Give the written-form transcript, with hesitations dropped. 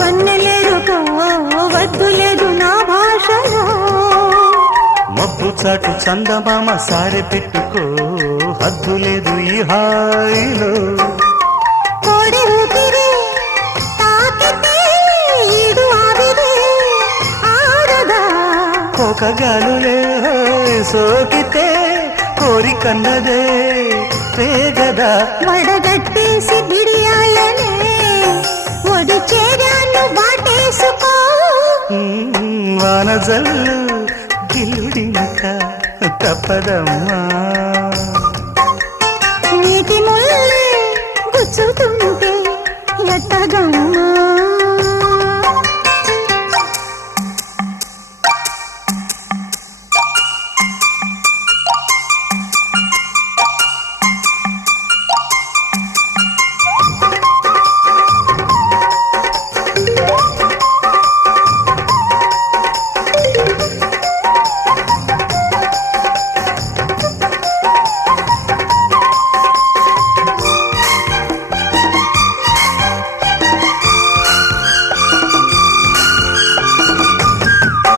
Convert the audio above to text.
వన్నెలేరుకో వద్దు లేదు నా భాషలో. మబ్బు చాటు చందమామ సారె పెట్టుకో హద్దు లేదు ఈ హాయిలో. కోడి ఊపిరి తాకితే ఈడు ఆవిరి ఆరదా. కోకగాలులే సోకితే కోరికన్నదే పేగదా. వడగట్టేసి బిడియాలనే ఒడి చేరాను వాటేసుకో. వానజల్లు గిల్లుడింక తప్పదమ్మా.